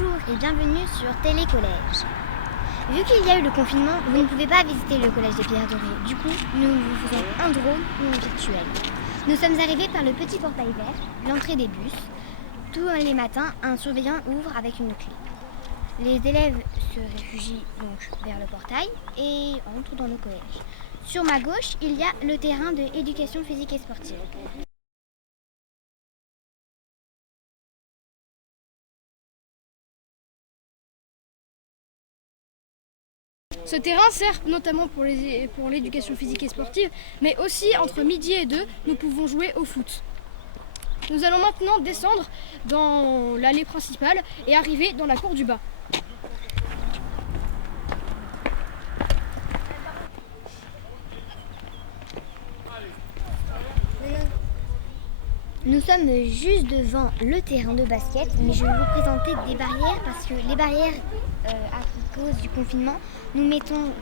Bonjour et bienvenue sur Télécollège. Vu qu'il y a eu le confinement, vous ne pouvez pas visiter le collège des Pierres Dorées. Du coup, nous vous faisons un drone ou un virtuel. Nous sommes arrivés par le petit portail vert, l'entrée des bus. Tous les matins, un surveillant ouvre avec une clé. Les élèves se réfugient donc vers le portail et entrent dans le collège. Sur ma gauche, il y a le terrain de éducation physique et sportive. Ce terrain sert notamment pour l'éducation physique et sportive, mais aussi entre midi et 2, nous pouvons jouer au foot. Nous allons maintenant descendre dans l'allée principale et arriver dans la cour du bas. Nous sommes juste devant le terrain de basket, mais je vais vous présenter des barrières parce que les barrières, à cause du confinement, nous mettons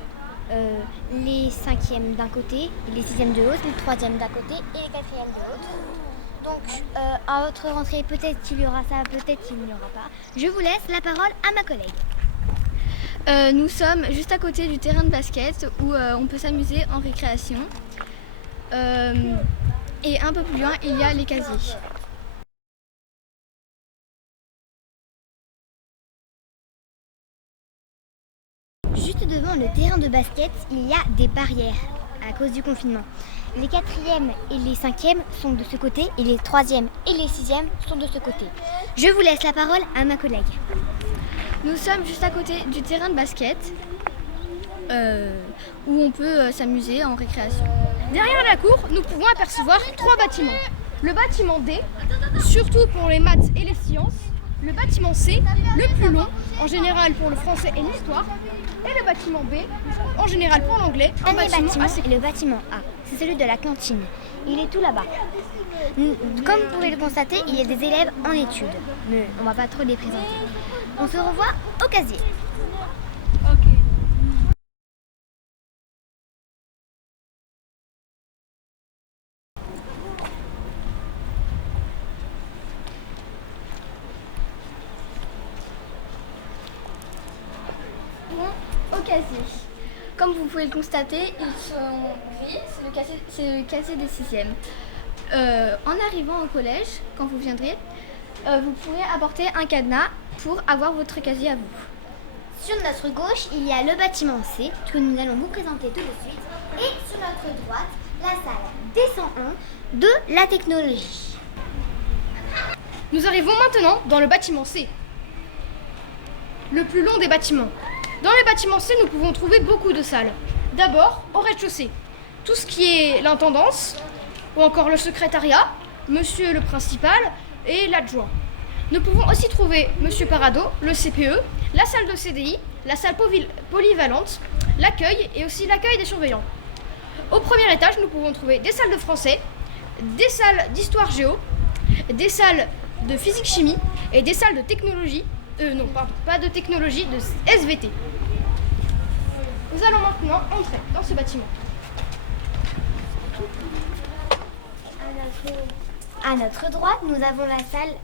les 5e d'un côté, les 6e de l'autre, les 3e d'un côté et les 4e de l'autre. Donc à votre rentrée, peut-être qu'il y aura ça, peut-être qu'il n'y aura pas. Je vous laisse la parole à ma collègue. Nous sommes juste à côté du terrain de basket où on peut s'amuser en récréation. Et un peu plus loin, il y a les casiers. Juste devant le terrain de basket, il y a des barrières à cause du confinement. Les 4e et les 5e sont de ce côté et les 3e et les 6e sont de ce côté. Je vous laisse la parole à ma collègue. Nous sommes juste à côté du terrain de basket où on peut s'amuser en récréation. Derrière la cour, nous pouvons apercevoir 3 bâtiments. Le bâtiment D, surtout pour les maths et les sciences. Le bâtiment C, le plus long, en général pour le français et l'histoire. Et le bâtiment B, en général pour l'anglais. Le bâtiment est le bâtiment A, c'est celui de la cantine. Il est tout là-bas. Comme vous pouvez le constater, il y a des élèves en études, mais on ne va pas trop les présenter. On se revoit au casier. Au casier. Comme vous pouvez le constater, ils sont gris, c'est le casier des 6e. En arrivant au collège, quand vous viendrez, vous pourrez apporter un cadenas pour avoir votre casier à vous. Sur notre gauche, il y a le bâtiment C que nous allons vous présenter tout de suite. Et sur notre droite, la salle D101 de la technologie. Nous arrivons maintenant dans le bâtiment C, le plus long des bâtiments. Dans le bâtiment C, nous pouvons trouver beaucoup de salles. D'abord, au rez-de-chaussée, tout ce qui est l'intendance, ou encore le secrétariat, monsieur le principal et l'adjoint. Nous pouvons aussi trouver monsieur Parado, le CPE, la salle de CDI, la salle polyvalente, l'accueil et aussi l'accueil des surveillants. Au premier étage, nous pouvons trouver des salles de français, des salles d'histoire géo, des salles de physique-chimie et des salles de technologie. Pas de technologie, de SVT. Nous allons maintenant entrer dans ce bâtiment. À notre droite, nous avons la salle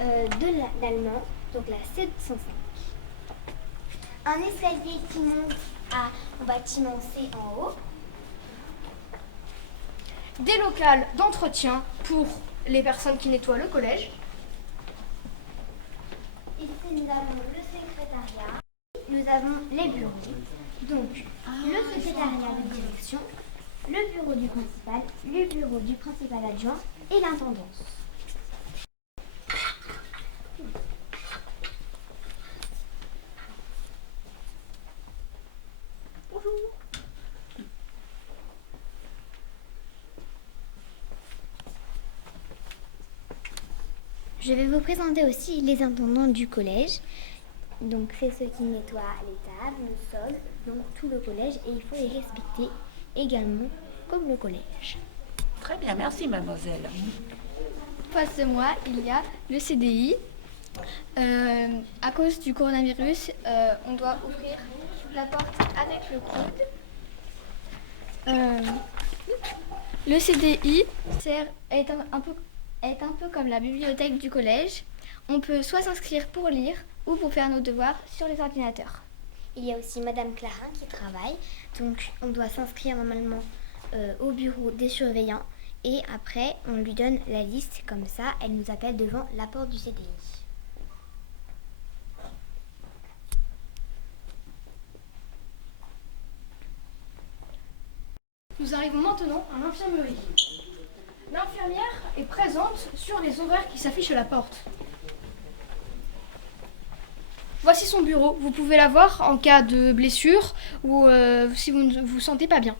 de l'allemand, donc la C105. Un escalier qui monte au bâtiment C en haut. Des locales d'entretien pour les personnes qui nettoient le collège. Ici, nous avons le secrétariat. Nous avons les bureaux. Donc, le secrétariat de direction, le bureau du principal, le bureau du principal adjoint et l'intendance. Bonjour. Je vais vous présenter aussi les intendants du collège. Donc c'est ceux qui nettoient les tables, le sol, donc tout le collège et il faut les respecter également comme le collège. Très bien, merci mademoiselle. Face de moi, il y a le CDI. À cause du coronavirus, on doit ouvrir la porte avec le coude. Le CDI est un peu comme la bibliothèque du collège. On peut soit s'inscrire pour lire, ou pour faire nos devoirs sur les ordinateurs. Il y a aussi Madame Clarin qui travaille. Donc on doit s'inscrire normalement au bureau des surveillants. Et après, on lui donne la liste. Comme ça, elle nous appelle devant la porte du CDI. Nous arrivons maintenant à l'infirmerie. L'infirmière est présente sur les horaires qui s'affichent à la porte. Voici son bureau. Vous pouvez la voir en cas de blessure ou si vous ne vous sentez pas bien.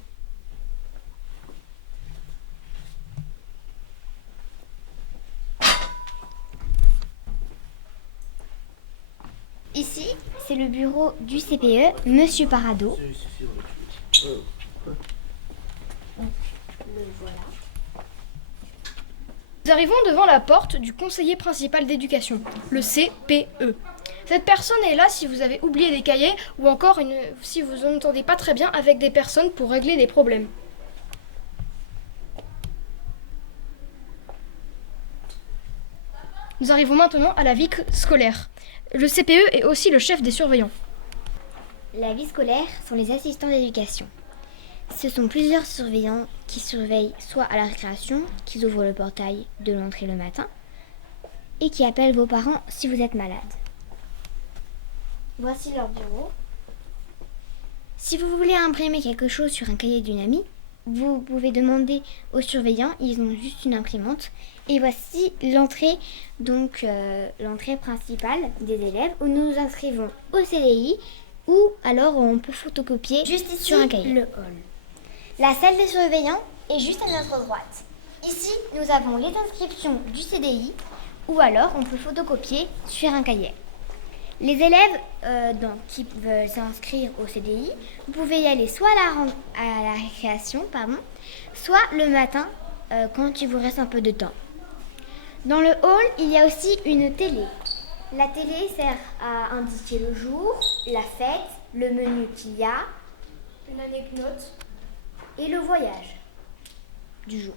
Ici, c'est le bureau du CPE, Monsieur Parado. Nous arrivons devant la porte du conseiller principal d'éducation, le CPE. Cette personne est là si vous avez oublié des cahiers ou encore si vous n'entendez pas très bien avec des personnes pour régler des problèmes. Nous arrivons maintenant à la vie scolaire. Le CPE est aussi le chef des surveillants. La vie scolaire sont les assistants d'éducation. Ce sont plusieurs surveillants qui surveillent soit à la récréation, qui ouvrent le portail de l'entrée le matin, et qui appellent vos parents si vous êtes malade. Voici leur bureau. Si vous voulez imprimer quelque chose sur un cahier d'une amie, vous pouvez demander aux surveillants, ils ont juste une imprimante. Et voici l'entrée, donc l'entrée principale des élèves où nous nous inscrivons au CDI ou alors on peut photocopier juste ici sur un cahier. Le hall. La salle des surveillants est juste à notre droite. Ici, nous avons les inscriptions du CDI ou alors on peut photocopier sur un cahier. Les élèves qui veulent s'inscrire au CDI, vous pouvez y aller soit à la récréation, soit le matin quand il vous reste un peu de temps. Dans le hall, il y a aussi une télé. La télé sert à indiquer le jour, la fête, le menu qu'il y a, Une anecdote. et le voyage du jour.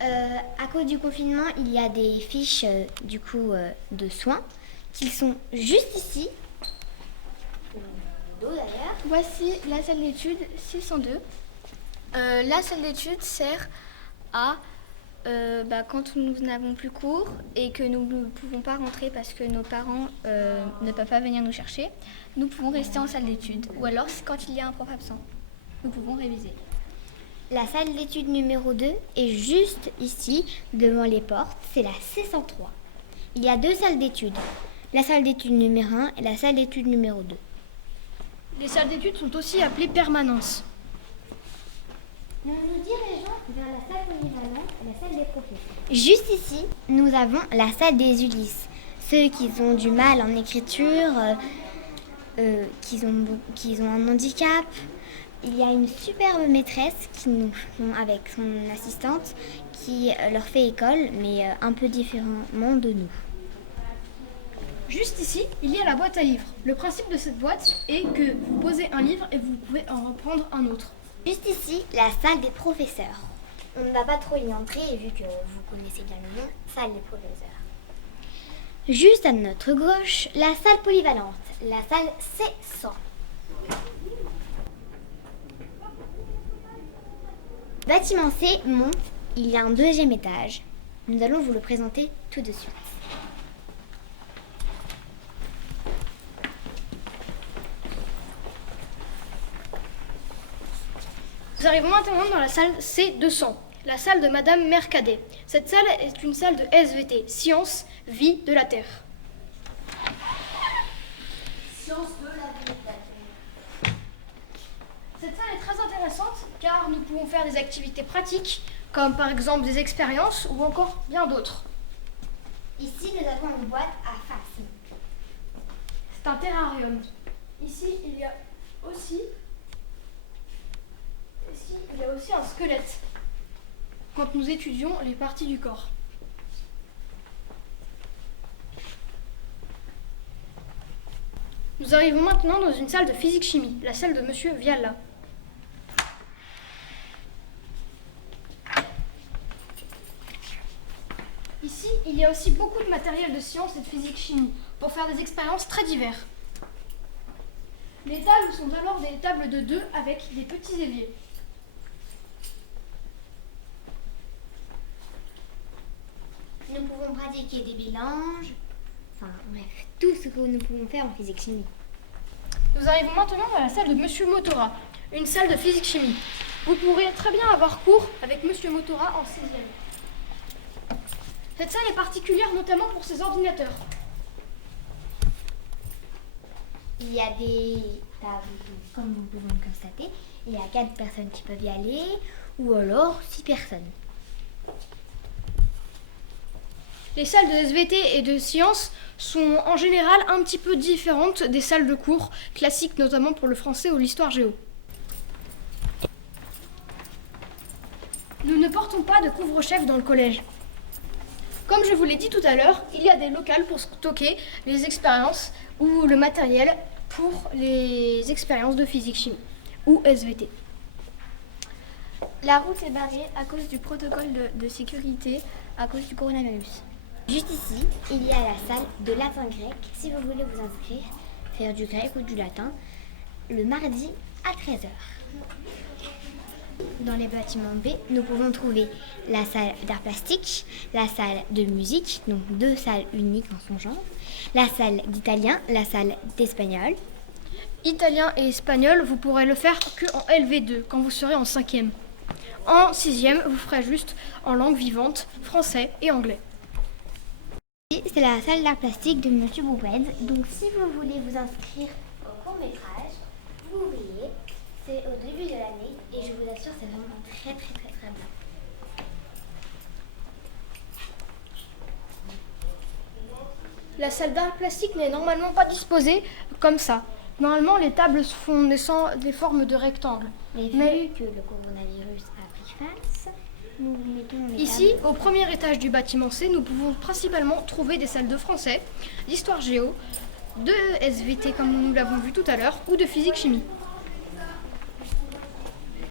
À cause du confinement, il y a des fiches de soins qui sont juste ici. D'ailleurs. Voici la salle d'études 602. La salle d'études sert à quand nous n'avons plus cours et que nous ne pouvons pas rentrer parce que nos parents ne peuvent pas venir nous chercher, nous pouvons rester en salle d'études. Ou alors quand il y a un prof absent, nous pouvons réviser. La salle d'études numéro 2 est juste ici, devant les portes. C'est la C103. Il y a 2 salles d'études. La salle d'études numéro 1 et la salle d'études numéro 2. Les salles d'études sont aussi appelées permanences. Nous nous dirigeons vers la salle polyvalente et la salle des professeurs. Juste ici, nous avons la salle des Ulysses. Ceux qui ont du mal en écriture, qui ont un handicap. Il y a une superbe maîtresse avec son assistante qui leur fait école, mais un peu différemment de nous. Juste ici, il y a la boîte à livres. Le principe de cette boîte est que vous posez un livre et vous pouvez en reprendre un autre. Juste ici, la salle des professeurs. On ne va pas trop y entrer vu que vous connaissez bien le nom, salle des professeurs. Juste à notre gauche, la salle polyvalente, la salle C100. Bâtiment C monte, il y a un 2e étage. Nous allons vous le présenter tout de suite. Nous arrivons maintenant dans la salle C200, la salle de Madame Mercadet. Cette salle est une salle de SVT, Sciences, Vie de la Terre. Cette salle est très intéressante car nous pouvons faire des activités pratiques, comme par exemple des expériences ou encore bien d'autres. Ici, nous avons une boîte à face. C'est un terrarium. Ici, il y a aussi un squelette quand nous étudions les parties du corps. Nous arrivons maintenant dans une salle de physique-chimie, la salle de Monsieur Viala. Ici, il y a aussi beaucoup de matériel de sciences et de physique-chimie pour faire des expériences très diverses. Les tables sont alors des tables de 2 avec des petits éviers. Nous pouvons pratiquer des mélanges, enfin bref, tout ce que nous pouvons faire en physique-chimie. Nous arrivons maintenant à la salle de Monsieur Motora, une salle de physique-chimie. Vous pourrez très bien avoir cours avec Monsieur Motora en 6e. Cette salle est particulière notamment pour ses ordinateurs. Il y a des tables, comme vous pouvez le constater, il y a 4 personnes qui peuvent y aller, ou alors 6 personnes. Les salles de SVT et de sciences sont en général un petit peu différentes des salles de cours classiques, notamment pour le français ou l'histoire géo. Nous ne portons pas de couvre-chef dans le collège. Comme je vous l'ai dit tout à l'heure, il y a des locales pour stocker les expériences ou le matériel pour les expériences de physique-chimie ou SVT. La route est barrée à cause du protocole de sécurité, à cause du coronavirus. Juste ici, il y a la salle de latin-grec, si vous voulez vous inscrire, faire du grec ou du latin, le mardi à 13h. Dans les bâtiments B, nous pouvons trouver la salle d'art plastique, la salle de musique, donc 2 salles uniques en son genre, la salle d'italien, la salle d'espagnol. Italien et espagnol, vous pourrez le faire que en LV2 quand vous serez en 5e. En 6e, vous ferez juste en langue vivante, français et anglais. C'est la salle d'art plastique de Monsieur Boubed. Donc si vous voulez vous inscrire au court-métrage, vous voyez, c'est au début de l'année et je vous assure c'est vraiment très bien. La salle d'art plastique n'est normalement pas disposée comme ça. Normalement, les tables font des formes de rectangles. Mais vu que le coronavirus a pris face, nous mettons les Ici, tables. au premier étage du bâtiment C, nous pouvons principalement trouver des salles de français, d'histoire géo, de SVT comme nous l'avons vu tout à l'heure, ou de physique-chimie.